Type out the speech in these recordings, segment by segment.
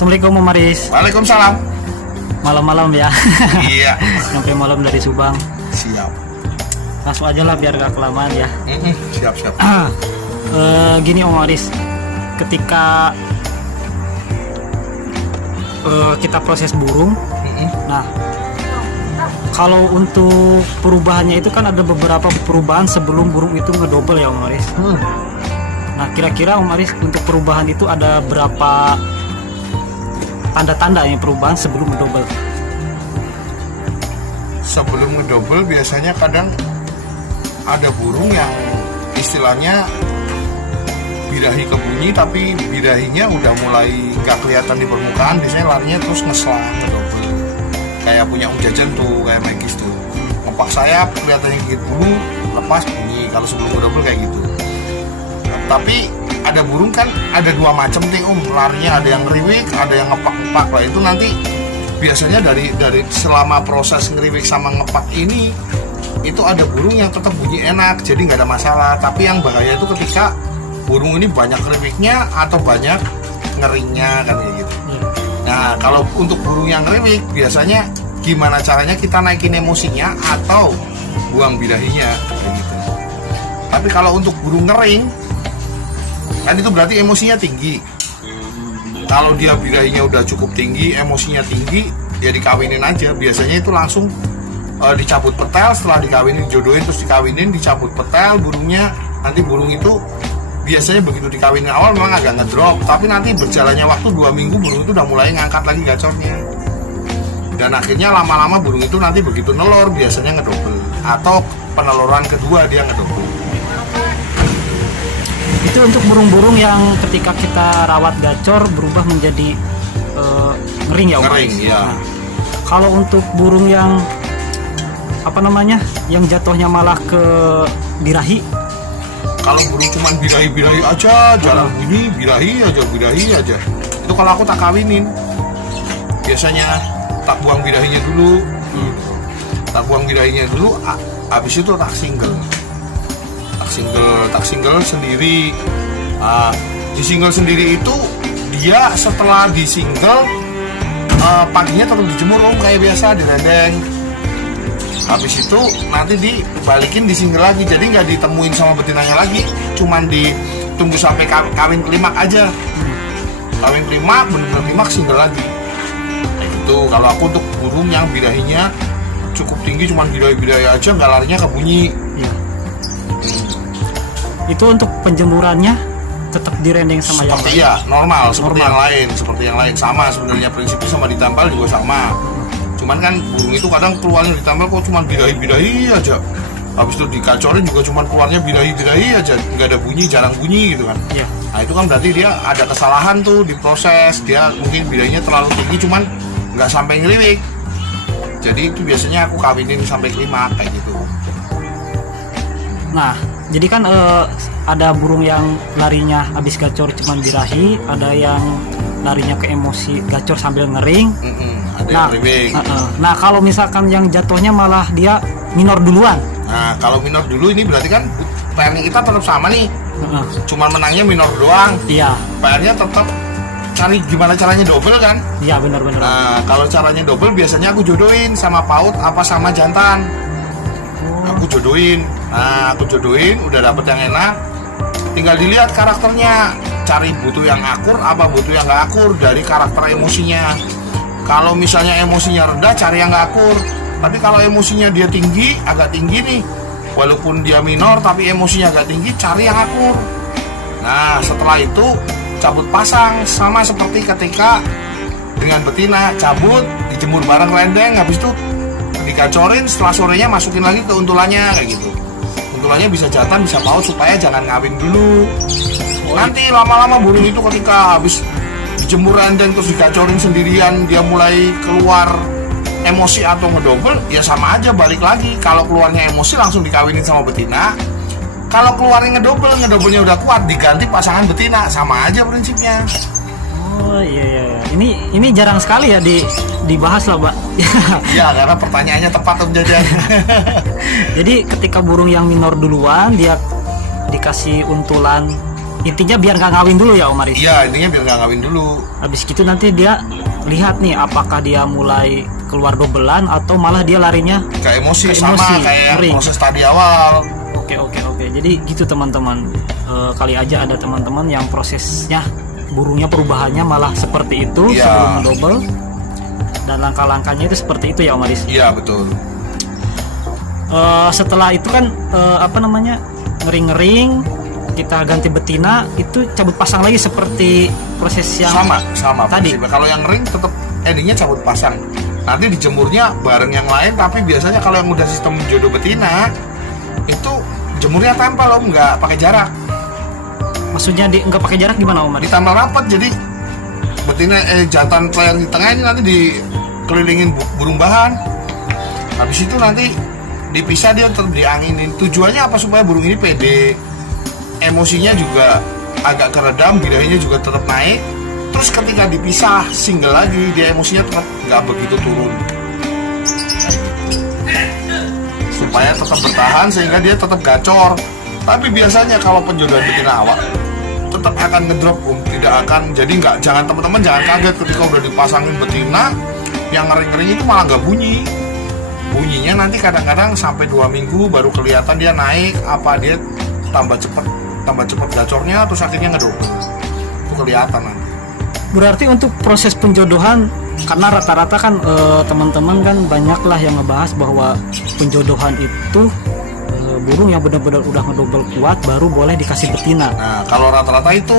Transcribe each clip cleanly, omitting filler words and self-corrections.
Assalamualaikum Om Maris. Waalaikumsalam. Malam-malam ya. Iya. Sampai malam dari Subang. Siap. Langsung aja lah biar gak kelamaan ya. Siap. Gini Om Maris, ketika kita proses burung, nah kalau untuk perubahannya itu kan ada beberapa perubahan sebelum burung itu ngedouble ya Om Maris. Nah kira-kira Om Maris untuk perubahan itu ada berapa tanda-tanda yang perubahan sebelum ngedouble? Sebelum ngedouble biasanya kadang ada burung yang istilahnya birahi kebunyi, tapi birahinya udah mulai nggak kelihatan di permukaan. Biasanya larinya terus ngeslang ngedouble. Kayak punya Om Jajan tuh, kayak Megis tuh. Ngepak sayap kelihatannya gitu dulu, lepas bunyi. Kalau sebelum ngedouble kayak gitu. Tapi ada burung kan ada dua macam nih larinya, ada yang ngeriwik, ada yang ngepak-ngepak lah. Itu nanti biasanya dari selama proses ngeriwik sama ngepak ini, itu ada burung yang tetap bunyi enak, jadi nggak ada masalah. Tapi yang bahaya itu ketika burung ini banyak ngeriwiknya atau banyak ngeringnya kan kayak gitu. Nah kalau untuk burung yang ngeriwik biasanya gimana caranya kita naikin emosinya atau buang birahinya kayak gitu. Tapi kalau untuk burung ngering kan itu berarti emosinya tinggi. Kalau dia birahinya udah cukup tinggi, emosinya tinggi, ya dikawinin aja. Biasanya itu langsung dicabut petel, setelah dikawinin, dijodohin terus dikawinin, dicabut petel burungnya. Nanti burung itu biasanya begitu dikawinin awal memang agak ngedrop, tapi nanti berjalannya waktu 2 minggu burung itu udah mulai ngangkat lagi gacornya. Dan akhirnya lama-lama burung itu nanti begitu nelor biasanya ngedouble, atau peneluran kedua dia ngedouble. Itu untuk burung-burung yang ketika kita rawat gacor berubah menjadi ngering ya Om? Ngering ya. Nah, kalau untuk burung yang yang jatuhnya malah ke birahi, kalau burung cuman birahi aja, jarang bunyi, birahi aja, itu kalau aku tak kawinin biasanya tak buang birahinya dulu, habis itu tak single sendiri. Di single sendiri itu dia setelah di single paginya tetap dijemur kayak biasa, direndeng. Habis itu nanti dibalikin di single lagi, jadi nggak ditemuin sama betinanya lagi, cuman ditunggu sampai kawin klimak aja. Kawin klimak, bener-bener klimak, single lagi. Nah, itu kalau aku untuk burung yang birahinya cukup tinggi, cuman birahi aja, nggak larinya ke bunyi. Itu untuk penjemurannya tetap direndeng sama seperti yang normal, seperti yang lain sama sebenarnya, prinsipnya sama ditempel juga sama. Cuman kan burung itu kadang keluarnya ditempel kok cuma birahi aja, habis itu dikacorin juga cuma keluarnya birahi aja, nggak ada bunyi, jarang bunyi gitu kan. Nah itu kan berarti dia ada kesalahan tuh di proses, dia mungkin birahinya terlalu tinggi cuman nggak sampai ngeliwik, jadi itu biasanya aku kawinin sampai klimak kayak gitu. Nah jadi kan ada burung yang larinya habis gacor cuman birahi, ada yang larinya ke emosi gacor sambil ngering. Nah kalau misalkan yang jatuhnya malah dia minor duluan. Nah kalau minor dulu ini berarti kan PR-nya kita tetap sama nih, Heeh. cuman menangnya minor doang. Iya, PR-nya tetap cari gimana caranya double kan. iya benar-benar. Nah, kalau caranya double biasanya aku jodohin sama PAUD apa sama jantan. Aku jodohin. Nah, aku jodohin, udah dapet yang enak. Tinggal dilihat karakternya. Cari butuh yang akur apa butuh yang gak akur dari karakter emosinya. Kalau misalnya emosinya rendah, cari yang gak akur. Tapi kalau emosinya dia tinggi, agak tinggi nih, walaupun dia minor tapi emosinya agak tinggi, cari yang akur. Nah, setelah itu cabut pasang, sama seperti ketika dengan betina, cabut, dijemur bareng rendeng, habis itu digacorin, setelah sorenya masukin lagi ke untulannya kayak gitu. Untulannya bisa jantan, bisa PAUD supaya jangan ngawin dulu. Nanti lama-lama burung itu ketika habis dijemur rendeng terus digacorin sendirian, dia mulai keluar emosi atau ngedobel, ya sama aja balik lagi. Kalau keluarnya emosi langsung dikawinin sama betina. Kalau keluarnya ngedobelnya udah kuat, diganti pasangan betina, sama aja prinsipnya. Oh iya iya. Ini jarang sekali ya dibahas lah, Pak. Iya, karena pertanyaannya tepat Om Jajan. Jadi ketika burung yang minor duluan dia dikasih untulan, intinya biar nggak ngawin dulu ya Om Aris. Iya, intinya biar nggak ngawin dulu. Habis gitu nanti dia lihat nih apakah dia mulai keluar dobelan atau malah dia larinya Kayak emosi, Kayak sama emosi, kayak ngeri. proses tadi awal. Oke. Jadi gitu teman-teman. Kali aja ada teman-teman yang prosesnya burungnya perubahannya malah seperti itu Iya. sebelum mendobel, dan langkah-langkahnya itu seperti itu ya Om Aris. Iya, betul. Setelah itu kan ngering-ngering, kita ganti betina, itu cabut pasang lagi seperti proses yang Sama tadi. prinsipnya. Kalau yang ring tetap endingnya cabut pasang. Nanti dijemurnya bareng yang lain, tapi biasanya kalau yang udah sistem jodoh betina itu jemurnya tempel Om, nggak pakai jarak. Maksudnya nggak pakai jarak gimana Om Aris? Ditambah rapat, jadi betina jantan yang di tengah ini nanti dikelilingin burung bahan. Habis itu nanti dipisah, dia dianginin. Tujuannya apa? Supaya burung ini pede, emosinya juga agak keredam, birahinya juga tetap naik. Terus ketika dipisah single lagi, dia emosinya tetap nggak begitu turun, supaya tetap bertahan sehingga dia tetap gacor. Tapi biasanya kalau penjodohan betina awal tetap akan ngedrop tidak akan. Jadi jangan teman-teman jangan kaget ketika udah dipasangin betina yang ngering-ngering itu malah nggak bunyi. Bunyinya nanti kadang-kadang sampai 2 minggu baru kelihatan dia naik, apa dia tambah cepat gacornya, terus akhirnya ngedobel. Itu kelihatan nanti. Berarti untuk proses penjodohan, karena rata-rata kan teman-teman kan banyak lah yang ngebahas bahwa penjodohan itu burung yang benar-benar udah ngedobel kuat baru boleh dikasih betina. Nah, kalau rata-rata itu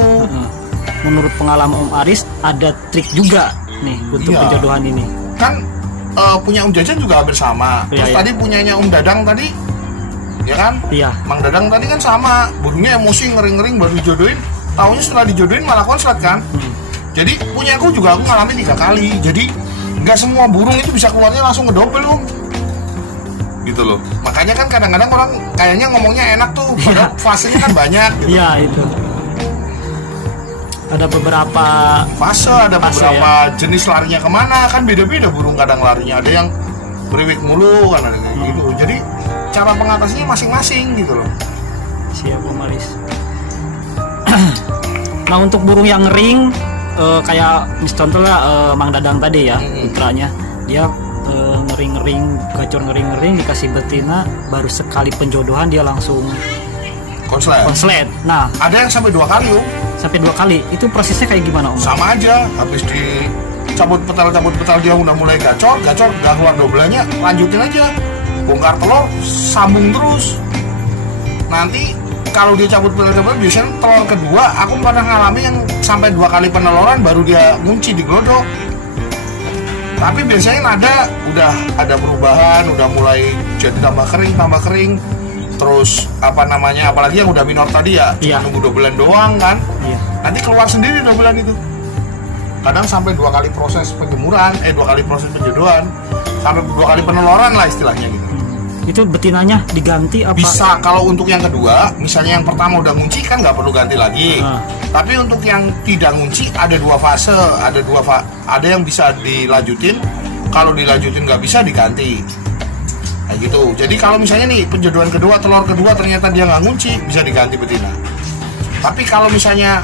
Menurut pengalaman Om Aris ada trik juga nih untuk Iya. penjodohan ini. kan punya Om Jajan juga hampir sama. Terus Iya. tadi punyanya Om Dadang tadi, ya kan? Iya. Mang Dadang tadi kan sama, burungnya emosi ngering-ngering baru dijodohin, taunya setelah dijodohin malah konslet kan. Jadi punya aku juga aku ngalamin 3 kali. Jadi nggak semua burung itu bisa keluarnya langsung ngedobel Om, gitu loh. Makanya kan kadang-kadang orang kayaknya ngomongnya enak tuh, padahal fasenya kan banyak gitu. Iya itu. Ada beberapa Fase, ada Fase, beberapa jenis larinya kemana, kan beda-beda burung kadang larinya. Ada yang beriwik mulu kan, ada kayak gitu. Jadi cara pengatasinya masing-masing gitu loh. siap Om Aris. Nah untuk burung yang ngering, kayak contoh lah Mang Dadang tadi ya, putranya dia ngering-ngering, gacor ngering-ngering dikasih betina, baru sekali penjodohan dia langsung Konslet. konslet. Nah Ada yang sampai 2 kali Om. sampai 2 kali, itu prosesnya kayak gimana Om? Sama aja, habis dicabut petal dia udah mulai gacor gak keluar dobelannya, lanjutin aja, bongkar telur, sambung terus. Nanti kalau dia cabut petal biasanya telur kedua aku pernah ngalamin yang sampai 2 kali peneloran baru dia ngunci di glodok. Tapi biasanya nada udah ada perubahan, udah mulai jadi tambah kering, terus apalagi yang udah minor tadi ya, Iya. nunggu dobelan doang kan. Iya. Nanti keluar sendiri dobelan itu. Kadang sampai 2 kali proses penjemuran, 2 kali proses penjodohan, sampai 2 kali peneloran lah istilahnya gitu. Itu betinanya diganti apa? Bisa kalau untuk yang kedua, misalnya yang pertama udah ngunci kan nggak perlu ganti lagi. Tapi untuk yang tidak ngunci ada 2 fase, ada yang bisa dilanjutin. Kalau dilanjutin nggak bisa diganti. Kayak gitu. Jadi kalau misalnya nih penjodohan kedua, telur kedua ternyata dia nggak ngunci, bisa diganti betina. Tapi kalau misalnya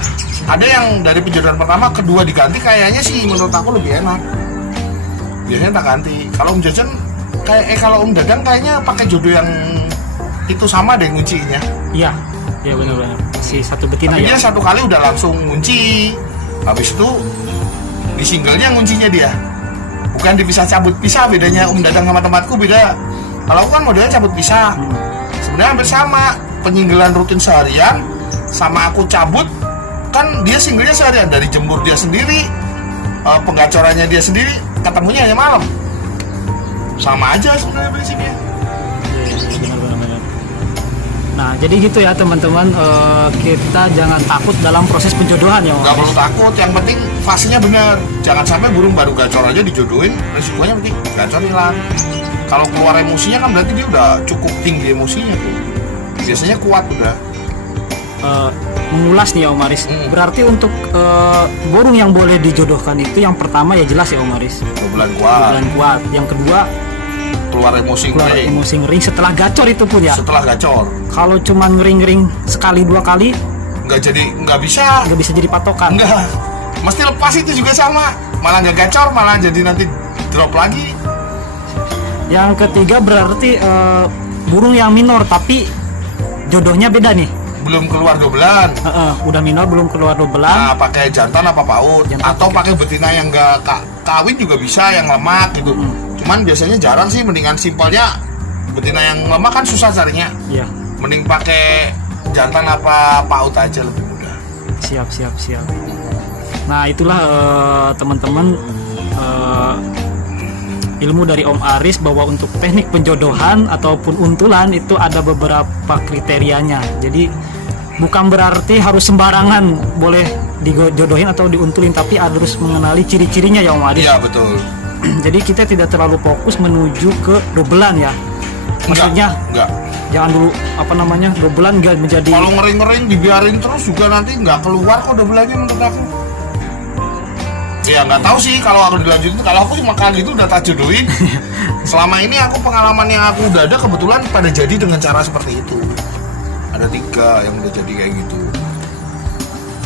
ada yang dari penjodohan pertama, kedua diganti, kayaknya sih menurut aku lebih enak. Biasanya tak ganti. Kalau Om Jajan kalau Om Dadang kayaknya pakai jodoh yang itu sama deh nguncinya. Iya, iya benar-benar. Si satu betina Tapi ya. dia satu kali udah langsung ngunci. Habis itu di singlenya nguncinya dia. Bukan dipisah cabut pisah, bedanya Om Dadang sama tempatku beda. Kalau aku kan modelnya cabut pisah. Sebenarnya hampir sama. Penyinggelan rutin seharian sama aku cabut kan dia singlenya seharian, dari jemur dia sendiri, penggacorannya dia sendiri, ketemunya hanya malam. Sama aja sebenarnya prinsipnya. Benar. Nah, jadi gitu ya teman-teman, kita jangan takut dalam proses penjodohan ya. Nggak perlu takut, yang penting fasenya benar. Jangan sampai burung baru gacor aja dijodohin, resikonya berarti gacor hilang. Kalau keluar emosinya kan berarti dia udah cukup tinggi emosinya tuh. Biasanya kuat udah. Mengulas nih ya Om Aris. Berarti untuk burung yang boleh dijodohkan itu yang pertama ya jelas ya Om Aris. 2 bulan kuat. Bulan kuat. Yang kedua Keluar emosi keluar ngering. emosi ngering setelah gacor itu pun ya. Setelah gacor Kalau cuman ngering-ngering sekali 2 kali nggak bisa. nggak bisa jadi patokan. Enggak. Mesti lepas itu juga sama. Malah nggak gacor, malah jadi nanti drop lagi. Yang ketiga berarti burung yang minor tapi jodohnya beda nih. Belum keluar 2 bulan. Udah minor belum keluar 2 bulan. Nah, pakai jantan apa paut, Jantan atau pakai betina yang nggak kawin juga bisa, yang lemak gitu. Cuman biasanya jarang sih, mendingan simpelnya betina yang lemak kan susah carinya. Iya. Mending pakai jantan apa paut aja lebih mudah. Siap. Nah, itulah teman-teman ilmu dari Om Aris bahwa untuk teknik penjodohan ataupun untulan itu ada beberapa kriterianya. Jadi bukan berarti harus sembarangan boleh dijodohin atau diuntulin, tapi harus mengenali ciri-cirinya ya Om Aris. Iya betul. Jadi kita tidak terlalu fokus menuju ke dobelan ya. Maksudnya Enggak. jangan dulu dobelan nggak menjadi. Kalau ngering-ngering dibiarin terus juga nanti nggak keluar kok dobelannya menurut aku. Ya nggak tahu sih kalau aku dilanjutin. Kalau aku cuma kali itu udah tak jodohin. Selama ini aku pengalaman yang aku udah ada kebetulan pada jadi dengan cara seperti itu. Ada 3 yang udah jadi kayak gitu.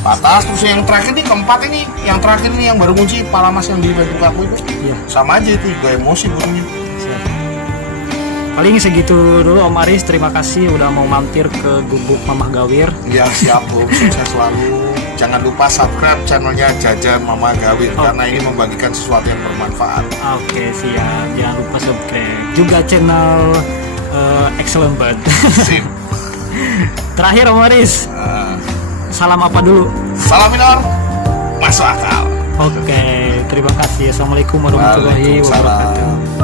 Patas, terus yang terakhir nih, keempat ini, yang terakhir ini yang baru kunci Palamas yang di Facebook aku itu. Iya. Sama aja itu, gak emosi burungnya. Siap. Paling segitu dulu Om Aris, terima kasih udah mau mampir ke Gubuk Mamah Gawir. Ya siap Om, sukses selalu. Jangan lupa subscribe channelnya Jajan Mamah Gawir, karena ini membagikan sesuatu yang bermanfaat. Oke, siap. Jangan lupa subscribe juga channel Excellent Bird. Sip. Terakhir Om Aris, salam apa dulu? Salam minor, masuk akal. Oke, terima kasih. Assalamualaikum warahmatullahi Waalaikumsalam. wabarakatuh.